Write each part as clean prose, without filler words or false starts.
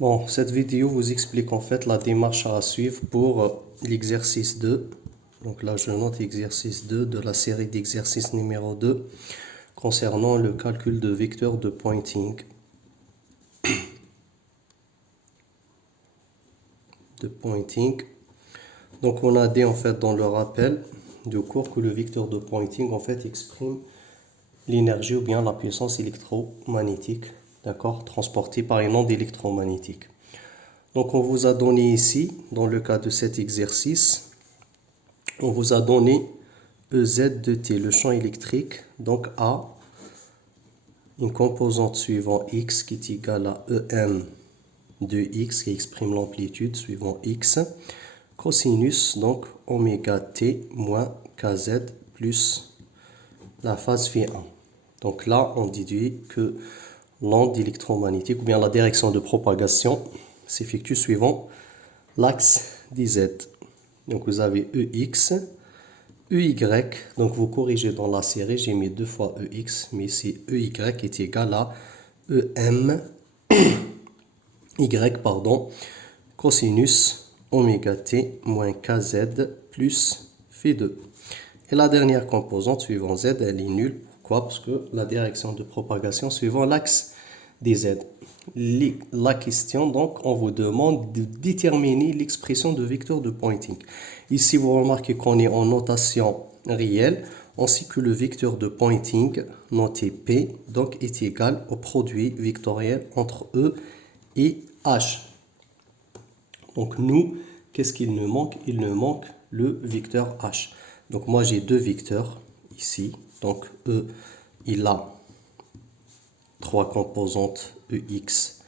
Bon, cette vidéo vous explique en fait la démarche à suivre pour l'exercice 2. Donc là, je note exercice 2 de la série d'exercices numéro 2 concernant le calcul de vecteurs de pointing. Donc on a dit en fait dans le rappel du cours que le vecteur de pointing en fait exprime l'énergie ou bien la puissance électromagnétique, d'accord, transportée par une onde électromagnétique. Donc on vous a donné ici, dans le cas de cet exercice, on vous a donné EZ de T, le champ électrique, donc A, une composante suivant X qui est égale à EM de X qui exprime l'amplitude suivant X, cosinus donc oméga T moins KZ plus la phase phi 1. Donc là, on déduit que l'onde électromagnétique ou bien la direction de propagation s'effectue suivant l'axe des Z. Donc vous avez EX, EY, donc vous corrigez dans la série, j'ai mis 2 fois EX, mais ici EY est égal à EM, Y, pardon, cosinus oméga T moins KZ plus phi 2. Et la dernière composante suivant Z, elle est nulle. Pourquoi? Parce que la direction de propagation suivant l'axe des Z. La question, donc, on vous demande de déterminer l'expression de vecteur de pointing. Ici, vous remarquez qu'on est en notation réelle, ainsi que le vecteur de pointing, noté P, donc est égal au produit vectoriel entre E et H. Donc nous, qu'est-ce qu'il nous manque? Il nous manque le vecteur H. Donc moi j'ai deux vecteurs ici. Donc E, il a trois composantes EX,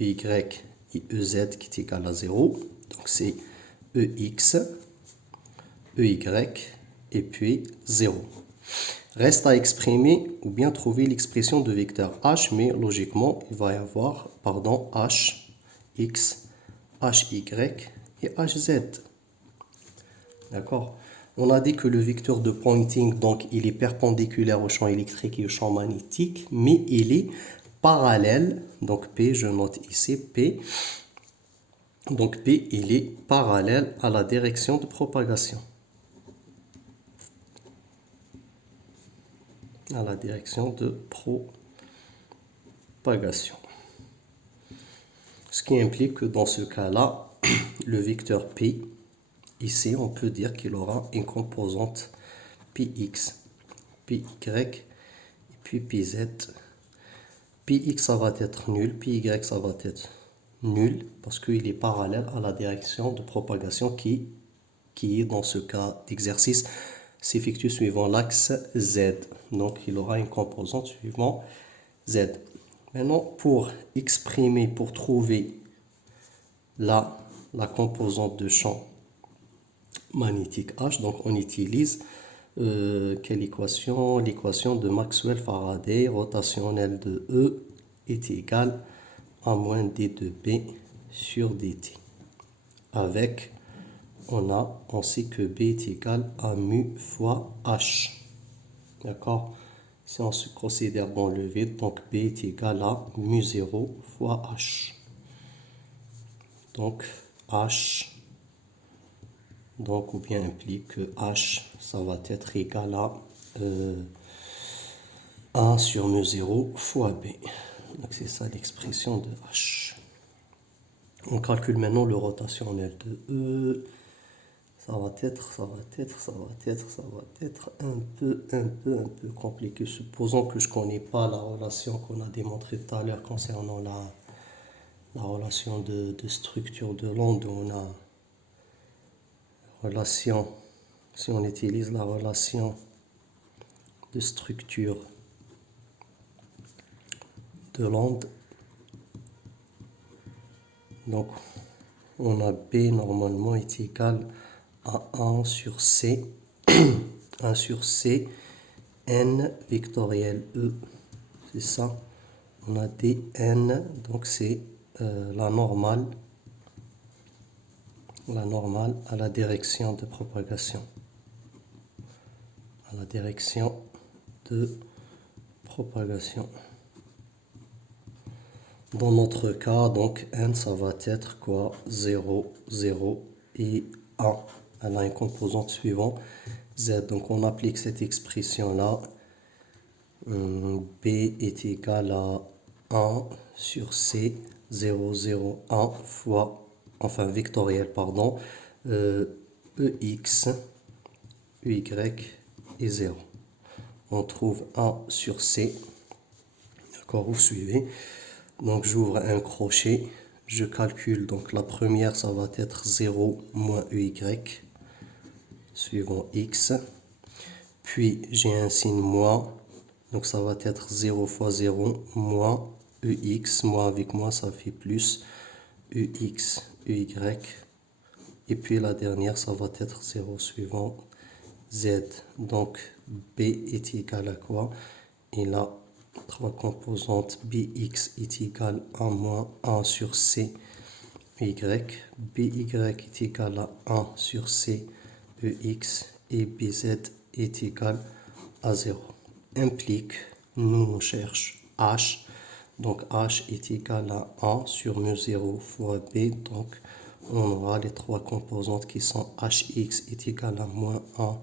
EY et EZ qui est égal à 0. Donc c'est EX, EY et puis 0. Reste à exprimer ou bien trouver l'expression de vecteur H, mais logiquement il va y avoir, H, X, HY et HZ. D'accord? On a dit que le vecteur de pointing, donc, il est perpendiculaire au champ électrique et au champ magnétique, mais il est parallèle. Donc, P, je note ici P. Donc, P, il est parallèle à la direction de propagation. À la direction de propagation. Ce qui implique que dans ce cas-là, le vecteur P, ici, on peut dire qu'il aura une composante Px, Py et puis Pz. Px, ça va être nul, Py, ça va être nul, parce qu'il est parallèle à la direction de propagation qui est dans ce cas d'exercice, s'effectue suivant l'axe Z. Donc, il aura une composante suivant Z. Maintenant, pour exprimer, pour trouver la composante de champ magnétique H, donc on utilise quelle équation? L'équation de Maxwell-Faraday, rotationnelle de E est égale à moins d de B sur dt. Avec, on sait que B est égal à mu fois H. D'accord? Si on se considère dans le vide, donc B est égal à mu 0 fois H. Donc H, donc ou bien implique que H, ça va être égal à A sur mu 0 fois B. Donc c'est ça l'expression de H. On calcule maintenant le rotationnel de E. Ça va être un peu compliqué. Supposons que je ne connais pas la relation qu'on a démontrée tout à l'heure concernant la relation de structure de l'onde. On a relation, si on utilise la relation de structure de l'onde, donc on a B normalement est égal à 1 sur C, 1 sur C, N vectoriel E, c'est ça. On a dN, donc c'est la normale à la direction de propagation. À la direction de propagation. Dans notre cas, donc n, ça va être quoi? 0, 0 et 1. Elle a une composante suivante, z. Donc on applique cette expression-là. B est égal à 1 sur C, 0, 0, 1 fois, enfin vectoriel, pardon, EX, EY et 0. On trouve 1 sur C. D'accord, vous suivez. Donc j'ouvre un crochet, je calcule, donc la première ça va être 0 moins EY, suivant X. Puis j'ai un signe moins, donc ça va être 0 fois 0 moins EX, moins avec moi ça fait plus EX, EY. Et puis la dernière ça va être 0 suivant Z. Donc B est égal à quoi? Et là, trois composantes, BX est égal à moins 1 sur C, Y. BY est égal à 1 sur C, EX. Et BZ est égal à 0. Implique, nous on cherche H. Donc H est égal à 1 sur mu0 fois B. Donc on aura les trois composantes qui sont HX est égal à moins 1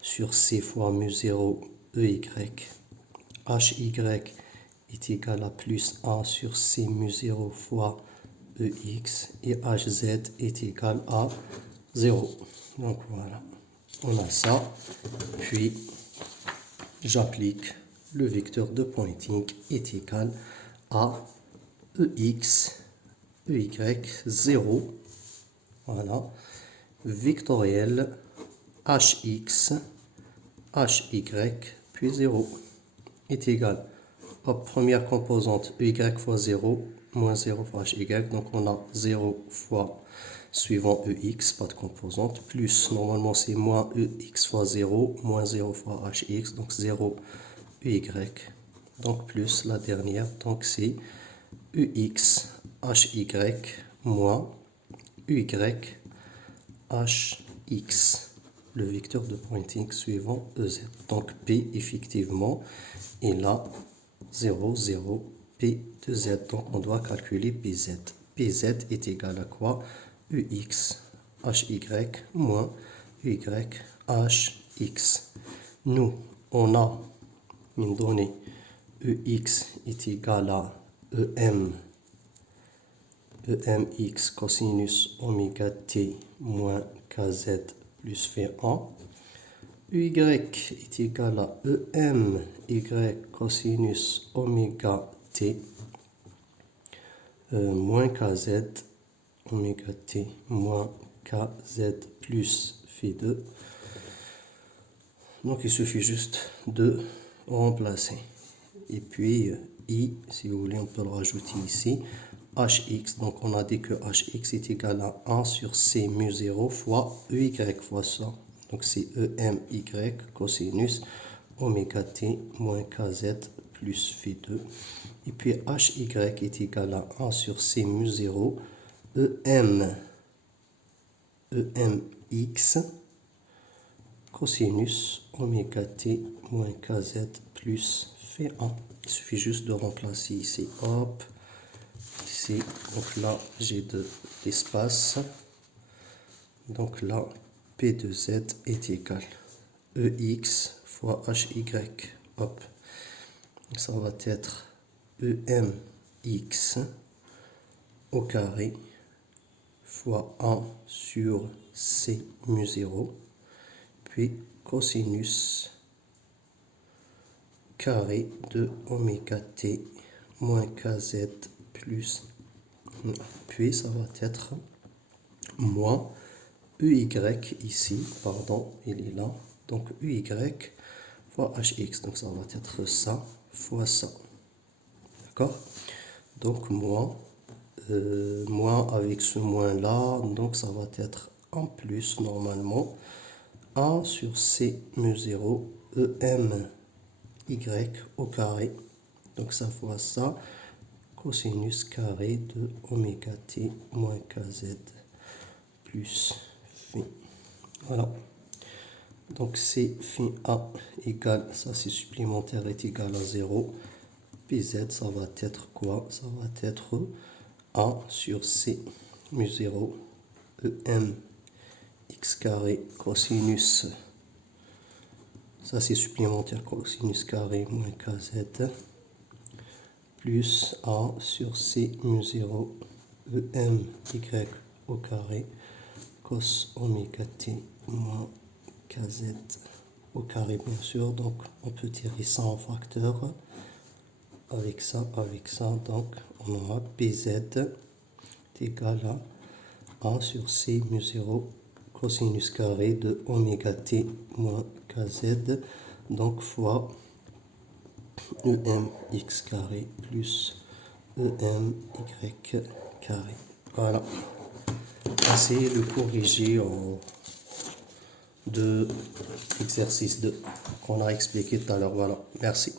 sur C fois mu0 EY. HY est égal à plus 1 sur C mu0 fois EX. Et HZ est égal à 0. Donc voilà, on a ça. Puis j'applique le vecteur de pointing est égal à EX, EY, 0. Voilà. Vectoriel HX, HY, puis 0 est égal à première composante EY fois 0, moins 0 fois HY. Donc on a 0 fois suivant EX, pas de composante, plus normalement c'est moins EX fois 0, moins 0 fois HX, donc 0 EY. Donc plus la dernière, donc c'est EX, HY, moins EY, HX, le vecteur de pointing suivant EZ. Donc P effectivement est là, 0, 0, P de Z. Donc on doit calculer PZ. PZ est égal à quoi? EX, HY, moins EY, HX. Nous, on a une donnée EX est égal à EMX cosinus oméga t moins KZ plus V1. EY est égal à EMY cosinus oméga t moins KZ oméga t moins KZ plus phi2. Donc il suffit juste de remplacer. Et puis I, si vous voulez, on peut le rajouter ici. HX, donc on a dit que HX est égal à 1 sur C mu0 fois EY fois ça. Donc c'est EMY cosinus oméga t moins KZ plus phi2. Et puis HY est égal à 1 sur C mu0 EMX cosinus oméga t moins KZ plus phi1. Il suffit juste de remplacer ici. Hop. Ici. Donc là, j'ai de l'espace. Donc là, P de Z est égal à EX fois HY. Hop. Ça va être EMX au carré fois 1 sur C mu0. Puis cosinus carré de oméga t moins KZ plus. Puis ça va être moins EY ici, pardon, il est là. Donc EY fois HX. Donc ça va être ça fois ça. D'accord? Donc moins avec ce moins là, donc ça va être en plus normalement 1 sur C mu0 EMY au carré. Donc ça fois ça cosinus carré de oméga t moins KZ plus phi. Voilà. Donc c'est phi A égale, ça c'est supplémentaire, est égal à 0. Pz, ça va être quoi? Ça va être A sur C mu 0 EM x carré cosinus, ça c'est supplémentaire, cosinus carré moins kz, plus A sur C mu 0 EM y au carré cos oméga t moins kz au carré, bien sûr. Donc on peut tirer ça en facteur avec ça, donc on aura Pz est égal à A sur C mu 0 cosinus carré de oméga t moins kz, donc fois EMX carré plus EMY carré. Voilà. C'est le corrigé de l'exercice 2 qu'on a expliqué tout à l'heure. Voilà. Merci.